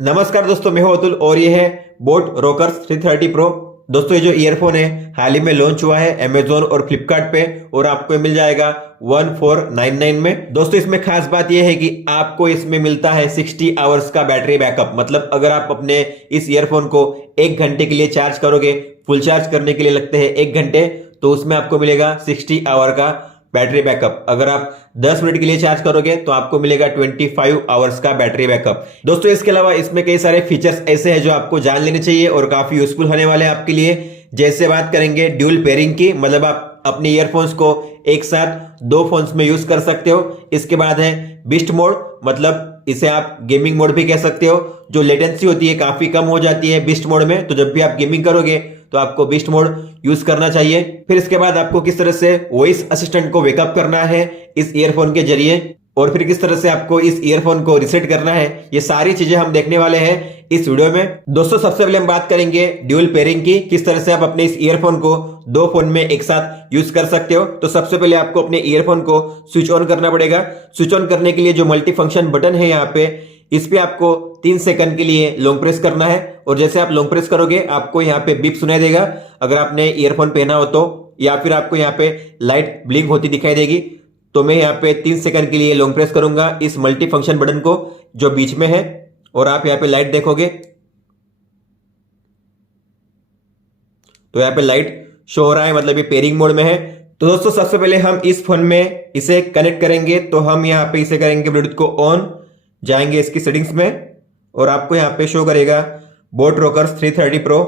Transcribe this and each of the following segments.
नमस्कार दोस्तों, मैं हूं अतुल और ये है बोट रोकर्स 330 प्रो। दोस्तों ये जो ईयरफोन है हाल ही में लॉन्च हुआ है अमेजोन और फ्लिपकार्ट पे और आपको ये मिल जाएगा 1499 में। दोस्तों इसमें खास बात यह है कि आपको इसमें मिलता है 60 आवर्स का बैटरी बैकअप। मतलब अगर आप अपने इस ईयरफोन को 1 घंटे के लिए चार्ज करोगे, फुल चार्ज करने के लिए लगते हैं 1 घंटे, तो उसमें आपको मिलेगा 60 आवर का बैटरी बैकअप। अगर आप 10 मिनट के लिए चार्ज करोगे तो आपको मिलेगा 25 आवर्स का बैटरी बैकअप। दोस्तों इसके अलावा इसमें कई सारे फीचर्स ऐसे हैं जो आपको जान लेने चाहिए और काफी यूजफुल होने वाले हैं आपके लिए। जैसे बात करेंगे ड्यूल पेयरिंग की, मतलब आप अपने ईयरफोन्स को एक साथ दो फोन्स में यूज कर सकते हो। इसके बाद है बिस्ट मोड, मतलब इसे आप गेमिंग मोड भी कह सकते हो। जो लेटेंसी होती है काफी कम हो जाती है बिस्ट मोड में, तो जब भी आप गेमिंग करोगे तो आपको बिस्ट मोड यूज करना चाहिए। फिर इसके बाद आपको किस तरह से वॉइस असिस्टेंट को वेकअप करना है इस ईयरफोन के जरिए, और फिर किस तरह से आपको इस ईयरफोन को रीसेट करना है, ये सारी चीजें हम देखने वाले हैं इस वीडियो में। दोस्तों सबसे पहले हम बात करेंगे ड्यूल पेयरिंग की, किस तरह से आप अपने इस ईयरफोन को दो फोन में एक साथ यूज कर सकते हो। तो सबसे पहले आपको अपने ईयरफोन को स्विच ऑन करना पड़ेगा। स्विच ऑन करने के लिए जो मल्टी फंक्शन बटन है यहाँ पे, इस पे आपको 3 सेकंड के लिए लॉन्ग प्रेस करना है, और जैसे आप लॉन्ग प्रेस करोगे आपको यहाँ पे बीप सुनाई देगा अगर आपने ईयरफोन पहना हो तो, या फिर आपको यहाँ पे लाइट ब्लिंक होती दिखाई देगी। तो मैं यहाँ पे 3 सेकंड के लिए लॉन्ग प्रेस करूंगा इस मल्टी फंक्शन बटन को जो बीच में है, और आप यहाँ पे लाइट देखोगे तो यहाँ पे लाइट शो हो रहा है, मतलब ये पेयरिंग मोड में है। तो दोस्तों सबसे पहले हम इस फोन में इसे कनेक्ट करेंगे, तो हम यहाँ पे इसे करेंगे ब्लूटूथ को ऑन, जाएंगे इसकी सेटिंग्स में और आपको यहाँ पे शो करेगा बोट रोकर्स 330 प्रो।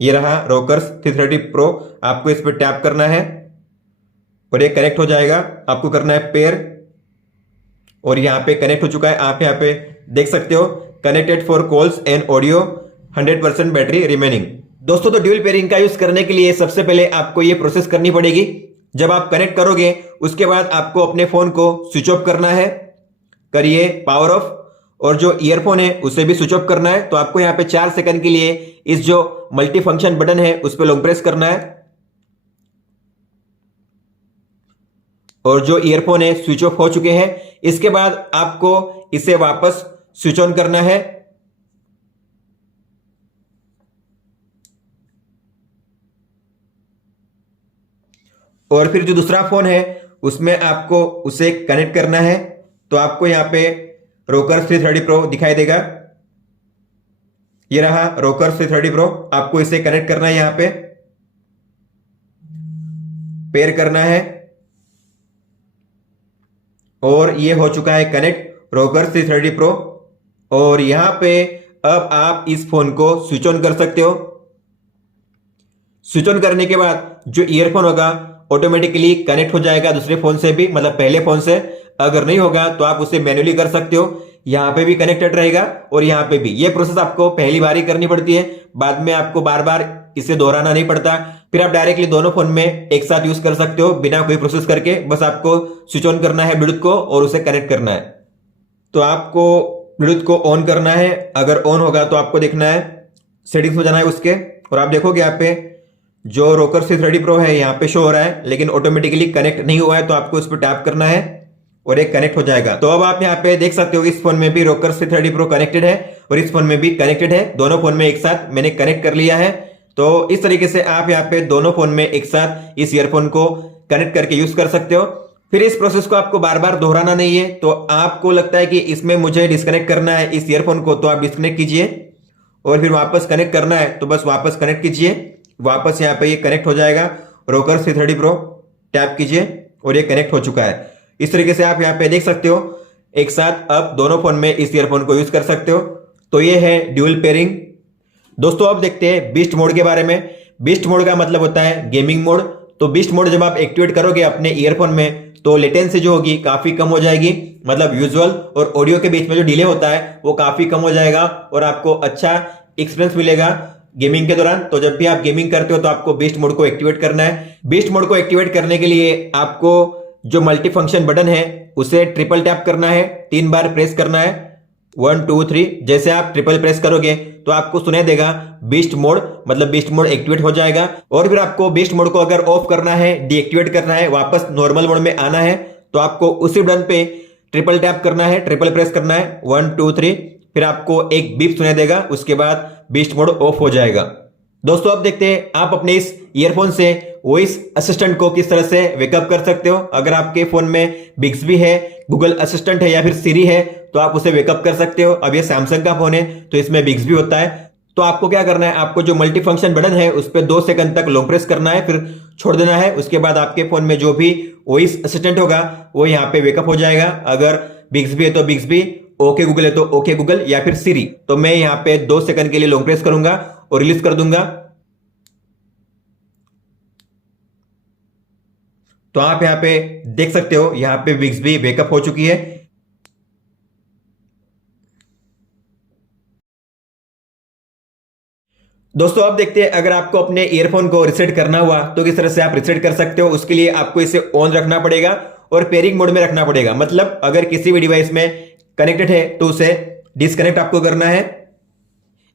ये रहा रोकर्स 330 प्रो, आपको इस पर टैप करना है और ये कनेक्ट हो जाएगा। आपको करना है पेयर, और यहाँ पे कनेक्ट हो चुका है। आप यहाँ पे देख सकते हो connected for calls and audio, 100% battery remaining. दोस्तों तो ड्यूल पेयरिंग का यूज करने के लिए सबसे पहले आपको ये प्रोसेस करनी पड़ेगी। जब आप कनेक्ट करोगे उसके बाद आपको अपने फोन को स्विच ऑफ करना है, करिए पावर ऑफ, और जो ईयरफोन है उसे भी स्विच ऑफ करना है। तो आपको यहाँ पे 4 सेकंड के लिए इस जो मल्टी फंक्शन बटन है उस पर लॉन्ग प्रेस करना है, और जो ईयरफोन है स्विच ऑफ हो चुके हैं। इसके बाद आपको इसे वापस स्विच ऑन करना है, और फिर जो दूसरा फोन है उसमें आपको उसे कनेक्ट करना है। तो आपको यहाँ पे रोकर्स 330 प्रो दिखाई देगा, ये रहा रोकर्स 330 प्रो। आपको इसे कनेक्ट करना है, यहाँ पे पेयर करना है, और ये हो चुका है कनेक्ट रोकर्स 330 प्रो। और यहां पे अब आप इस फोन को स्विच ऑन कर सकते हो। स्विच ऑन करने के बाद जो ईयरफोन होगा ऑटोमेटिकली कनेक्ट हो जाएगा दूसरे फोन से भी, मतलब पहले फोन से। अगर नहीं होगा तो आप उसे मैन्युअली कर सकते हो, यहां पे भी कनेक्टेड रहेगा और यहां पे भी। ये प्रोसेस आपको पहली बार ही करनी पड़ती है, बाद में आपको बार बार इसे दोहराना नहीं पड़ता। फिर आप डायरेक्टली दोनों फोन में एक साथ यूज कर सकते हो बिना कोई प्रोसेस करके। बस आपको स्विच ऑन करना है ब्लूटूथ को और उसे कनेक्ट करना है। तो आपको ब्लूटूथ को ऑन करना है, अगर ऑन होगा तो आपको देखना है सेटिंग्स में जाना है उसके, और आप देखोगे यहाँ पे जो रोकर 330 प्रो है यहाँ पे शो हो रहा है, लेकिन ऑटोमेटिकली कनेक्ट नहीं हुआ है। तो आपको इस पर टैप करना है और एक कनेक्ट हो जाएगा। तो अब आप यहाँ पे देख सकते हो इस फोन में भी रोकर 330 प्रो कनेक्टेड है और इस फोन में भी कनेक्टेड है। दोनों फोन में एक साथ मैंने कनेक्ट कर लिया है। तो इस तरीके से आप यहाँ पे दोनों फोन में एक साथ इस ईयरफोन को कनेक्ट करके यूज कर सकते हो। फिर इस प्रोसेस को आपको बार बार दोहराना नहीं है। तो आपको लगता है कि इसमें मुझे डिस्कनेक्ट करना है इस ईयरफोन को, तो आप डिस्कनेक्ट कीजिए, और फिर वापस कनेक्ट करना है तो बस वापस कनेक्ट कीजिए। वापस यहाँ पे ये कनेक्ट हो जाएगा। रोकर 330 प्रो टैप कीजिए और ये कनेक्ट हो चुका है। इस तरीके से आप यहाँ पे देख सकते हो एक साथ अब दोनों फोन में इस ईयरफोन को यूज कर सकते हो। तो ये है ड्यूल पेयरिंग। दोस्तों अब देखते हैं बीस्ट मोड के बारे में। बीस्ट मोड का मतलब होता है गेमिंग मोड। तो बीस्ट मोड जब आप एक्टिवेट करोगे अपने ईयरफोन में तो लेटेंसी जो होगी काफी कम हो जाएगी, मतलब विजुअल और ऑडियो के बीच में जो डिले होता है वो काफी कम हो जाएगा और आपको अच्छा एक्सपीरियंस मिलेगा गेमिंग के दौरान। तो जब भी आप गेमिंग करते हो तो आपको बीस्ट मोड को एक्टिवेट करना है। बीस्ट मोड को एक्टिवेट करने के लिए आपको जो मल्टी फंक्शन बटन है उसे ट्रिपल टैप करना है, 3 बार प्रेस करना है, 1 2 3। जैसे आप ट्रिपल प्रेस करोगे तो आपको सुनाई देगा बीस्ट मोड, मतलब बीस्ट मोड एक्टिवेट हो जाएगा। और फिर आपको बीस्ट मोड को अगर ऑफ करना है, डीएक्टिवेट करना है, वापस नॉर्मल मोड में आना है, तो आपको उसी बटन पे ट्रिपल टैप करना है, ट्रिपल प्रेस करना है, 1 2 3। फिर आपको एक बीप सुनाई देगा, उसके बाद बीस्ट मोड ऑफ हो जाएगा। दोस्तों अब देखते हैं आप अपने इस ईयरफोन से वॉइस असिस्टेंट को किस तरह से वेकअप कर सकते हो। अगर आपके फोन में बिक्सबी है, गूगल असिस्टेंट है या फिर सिरी है तो आप उसे वेकअप कर सकते हो। अब ये सैमसंग का फोन है तो इसमें बिक्सबी होता है। तो आपको क्या करना है, आपको जो मल्टी फंक्शन बटन है उस पर 2 सेकंड तक लॉन्ग प्रेस करना है, फिर छोड़ देना है। उसके बाद आपके फोन में जो भी वॉइस असिस्टेंट होगा वो यहाँ पे वेकअप हो जाएगा। अगर बिक्सबी है तो बिक्सबी, ओके गूगल है तो ओके गूगल या फिर सिरी। तो मैं यहाँ पे 2 सेकंड के लिए लॉन्ग प्रेस करूंगा और रिलीज कर दूंगा। तो आप यहाँ पे देख सकते हो यहाँ पे बिक्सबी वेकअप हो चुकी है। दोस्तों अब देखते हैं अगर आपको अपने ईयरफोन को रिसेट करना हुआ तो किस तरह से आप रिसेट कर सकते हो। उसके लिए आपको इसे ऑन रखना पड़ेगा और पेयरिंग मोड में रखना पड़ेगा। मतलब अगर किसी भी डिवाइस में कनेक्टेड है तो उसे डिस्कनेक्ट आपको करना है।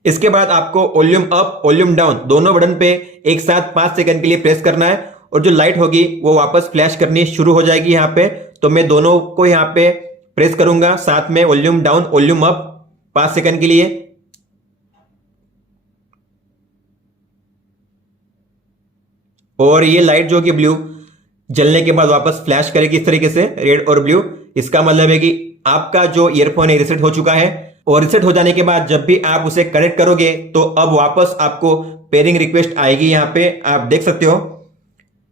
इसके बाद आपको वॉल्यूम अप वॉल्यूम डाउन दोनों बटन पे एक साथ 5 सेकंड के लिए प्रेस करना है और जो लाइट होगी वो वापस फ्लैश करनी शुरू हो जाएगी यहाँ पे। तो मैं दोनों को यहाँ पे प्रेस करूंगा साथ में, volume down volume up 5 second के लिए। और ये लाइट जो कि ब्लू जलने के बाद वापस फ्लैश करेगी इस तरीके से, रेड और ब्लू। इसका मतलब है कि आपका जो ईयरफोन है रिसेट हो चुका है। और रिसेट हो जाने के बाद जब भी आप उसे कनेक्ट करोगे तो अब वापस आपको पेयरिंग रिक्वेस्ट आएगी। यहाँ पे आप देख सकते हो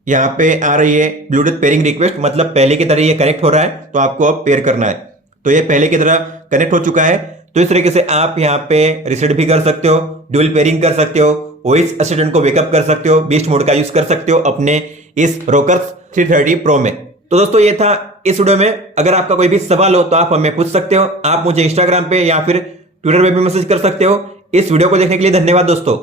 यहाँ पे आ रही है ब्लूटूथ पेयरिंग रिक्वेस्ट, मतलब पहले की तरह ये कनेक्ट हो रहा है तो आपको अब पेयर करना है। तो ये पहले की तरह कनेक्ट हो चुका है। तो इस तरीके से आप यहाँ पे रिसेट भी कर सकते हो, ड्यूल पेयरिंग कर सकते हो, वॉइस असिस्टेंट को वेकअप कर सकते हो, बीस्ट मोड का यूज कर सकते हो अपने इस रोकर्स 330 प्रो में। तो दोस्तों ये था इस वीडियो में। अगर आपका कोई भी सवाल हो तो आप हमें पूछ सकते हो। आप मुझे इंस्टाग्राम पे या फिर ट्विटर पे भी मैसेज कर सकते हो। इस वीडियो को देखने के लिए धन्यवाद दोस्तों।